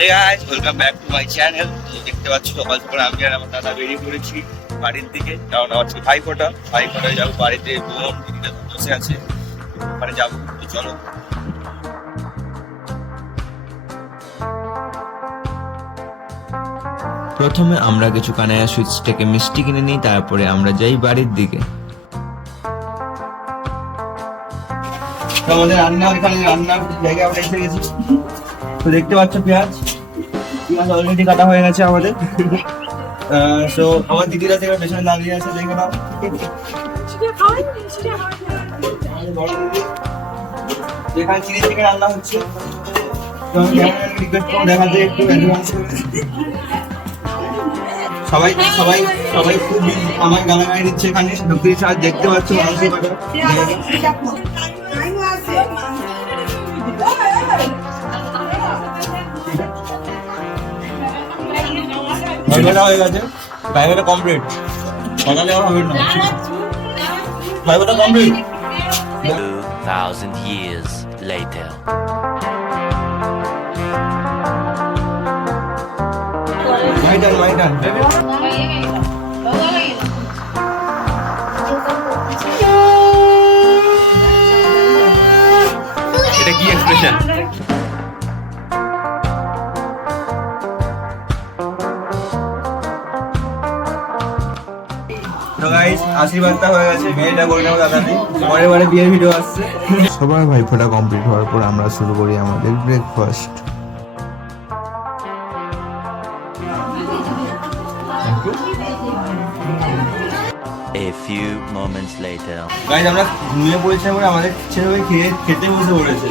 Hey guys, welcome back to my channel. দেখতে পাচ্ছ সকাল সকাল আমি আর আমার দাদা বেরিয়ে পড়েছি বাড়ির দিকে, কারণ আজকে ভাইফোঁটায় যাবো। বাড়িতে বোন দিদিটা বসে আছে, ওখানে যাবো। তো চলো। প্রথমে আমরা কিছু কানায়া সুইটস থেকে মিষ্টি কিনে নিই, তারপরে আমরা যাই বাড়ির দিকে। আমাদের রান্নার জায়গায় আমরা এসে গেছি। তো দেখতে পাচ্ছ পেঁয়াজ অলরেডি কাটা হয়ে গেছে আমাদের। সো আমার দিদিরা থেকে পেছনে দাঁড়িয়ে আছে, দেখে নাও। যেখানে চিলি চিকেন রান্না হচ্ছে, রিকোয়েস্ট করবো দেখাতে একটু অ্যাডভান্স করে। সবাই সবাই সবাই খুব আমার গালাগালি দিচ্ছে এখানে। দেখতে পাচ্ছ মানুষের ভাইবেটা হয়ে গেছে, ভাইবেটা কমপ্লিট। কথা দেওয়া হবে না, ভাইবেটা complete. 2000 years later. My turn. এটা কি এক্সপ্রেশন? আশীর্বাদটা হয়ে গেছে, বিয়েটা করে নেবো দাদাকে। পরে বিয়ের ভিডিও আসছে। সবার ভাইফোঁটা কমপ্লিট হওয়ার পর আমরা শুরু করি আমাদের breakfast. A few moments later. Guys আমরা ঘুমিয়ে পড়েছিলাম বলে আমাদের ছেলে খেতে বসে পড়েছে।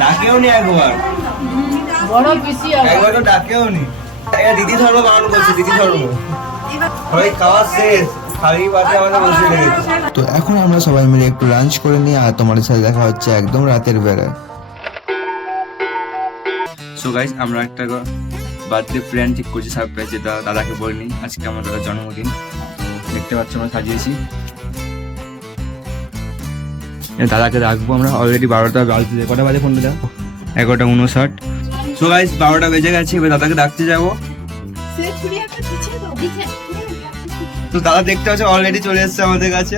ডাকেও নি একবার, বড় পিসি একবার তো ডাকেও নি। এটা দিদি ধর্ম পালন করছে, দিদি ধর্ম। সবাই খাওয়া শেষ, খালি পাতে আমাদের বসে লেগেছে। তো এখন আমরা সবাই মিলে একটু লাঞ্চ করে নিই, আর তোমাদের সাথে দেখা হচ্ছে একদম রাতের বেলায়। সো গাইস আমরা একটা বার্থডে প্ল্যান ঠিক করছি, সারপ্রাইজ, যেটা দাদাকে বলিনি। আজকে আমার দাদার জন্মদিন, দেখতে পাচ্ছ আমরা সাজিয়েছি। দাদাকে রাখবো আমরা অলরেডি 12টা বাজতে। কটা বাজে ফোনটা দাও? 11:59। সো গাইস 12টা বেজে গেছে, এবার দাদাকে ডাকতে যাবো। তো দাদা দেখতে পাচ্ছ অলরেডি চলে এসছে আমাদের কাছে।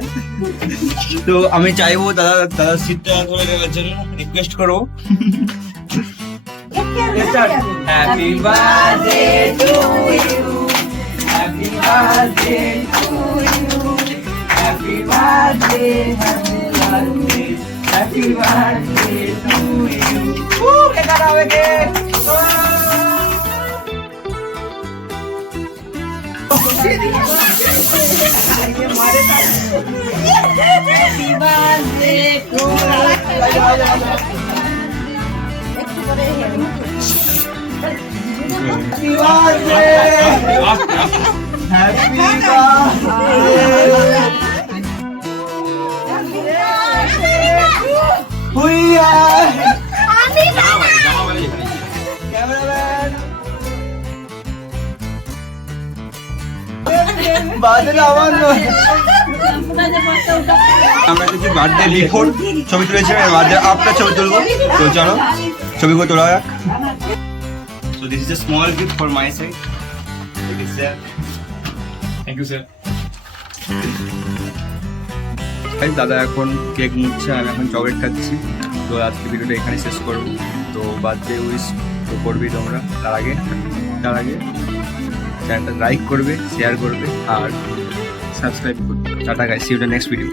তো আমি চাইবো দাদার সিটটা ধরে নেওয়ার জন্য রিকোয়েস্ট করবো। Happy birthday to you. Happy birthday to you. Happy birthday, happy birthday, happy birthday to you. ¿Qué cara ve que? Happy birthday to you. Happy birthday! Happy birthday! Huya! Cameraman! Birthday আমার নয়। আমরা কিছু birthday before ছবি তুলেছিলাম, birthday after ছবি তুলবো। তো চলো ছবি করে তোলা যাক। So this is a small gift for my side. It is there. Thank you sir. দাদা এখন কেক মুছছে, আমি এখন চকলেট খাচ্ছি। তো আজকে ভিডিওটা এখানে শেষ করবো। তো বার্থডে উইশ তো করবি তোমরা, তার আগে চ্যানেলটা লাইক করবে, শেয়ার করবে আর সাবস্ক্রাইব করবে। Tata guys, see you in the next video.